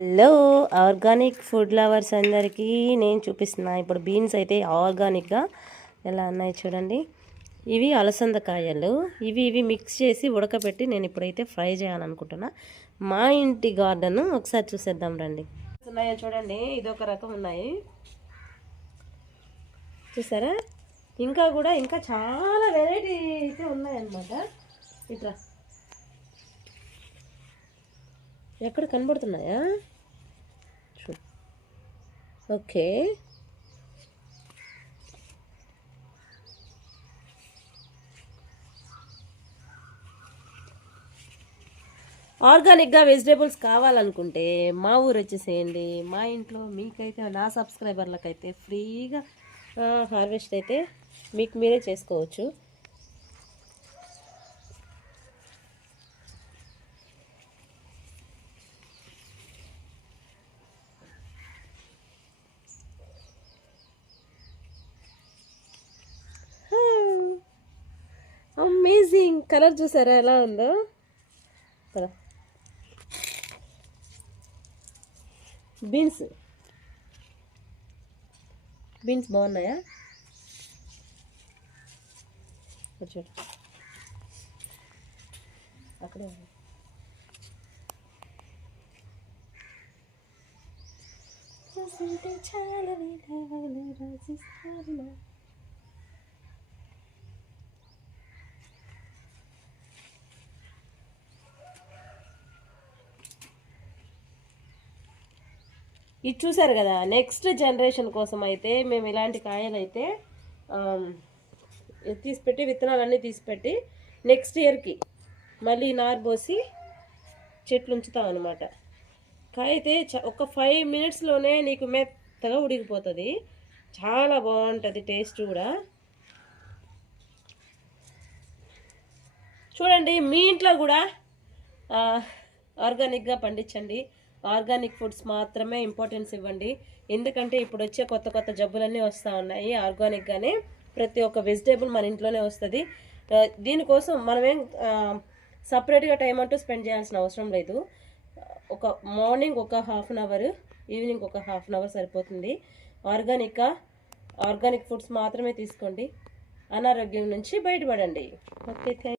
Hello organic food lovers అందరికీ నేను చూపిస్తున్నా. ఇప్పుడు బీన్స్ అయితే ఆర్గానిక్గా ఎలా ఉన్నాయి చూడండి. ఇవి అలసంద కాయలు. ఇవి మిక్స్ చేసి ఉడకబెట్టి నేను ఇప్పుడైతే ఫ్రై చేయాలనుకుంటున్నా. మా ఇంటి గార్డెన్ ఒకసారి చూసేద్దాం రండి. ఉన్నాయో చూడండి, ఇదొక రకం ఉన్నాయి చూసారా. ఇంకా చాలా వెరైటీ అయితే ఉన్నాయన్నమాట. ఇట్లా ఎక్కడ కనబడుతున్నాయా? ఓకే, ఆర్గానిక్గా వెజిటేబుల్స్ కావాలనుకుంటే మా ఊరు వచ్చేసేయండి. మా ఇంట్లో మీకైతే, నా సబ్స్క్రైబర్లకైతే ఫ్రీగా హార్వెస్ట్ అయితే మీకు మీరే చేసుకోవచ్చు. అమేజింగ్ కలర్ చూసారా ఎలా ఉందో. బీన్స్ బాగున్నాయా? చూడు అక్కడే చాలా ఇది చూసారు కదా. నెక్స్ట్ జనరేషన్ కోసం అయితే మేము ఇలాంటి కాయలు అయితే తీసిపెట్టి, విత్తనాలన్నీ తీసిపెట్టి నెక్స్ట్ ఇయర్కి మళ్ళీ నారు పోసి చెట్లు ఉంచుతాం అనమాట. కాయ అయితే ఒక 5 మినిట్స్లోనే నీకు మెత్తగా ఉడికిపోతుంది. చాలా బాగుంటుంది టేస్ట్ కూడా. చూడండి, మీ ఇంట్లో కూడా ఆర్గానిక్గా పండించండి. ఆర్గానిక్ ఫుడ్స్ మాత్రమే ఇంపార్టెన్స్ ఇవ్వండి. ఎందుకంటే ఇప్పుడు వచ్చే కొత్త కొత్త జబ్బులన్నీ వస్తూ ఉన్నాయి. ఆర్గానిక్గానే ప్రతి ఒక్క వెజిటేబుల్ మన ఇంట్లోనే వస్తుంది. దీనికోసం మనమేం సపరేట్గా టైం అంటూ స్పెండ్ చేయాల్సిన అవసరం లేదు. ఒక మార్నింగ్ ఒక హాఫ్ అన్ అవర్, ఈవినింగ్ ఒక హాఫ్ అన్ అవర్ సరిపోతుంది. ఆర్గానిక్ ఫుడ్స్ మాత్రమే తీసుకోండి. అనారోగ్యం నుంచి బయటపడండి. ఓకే.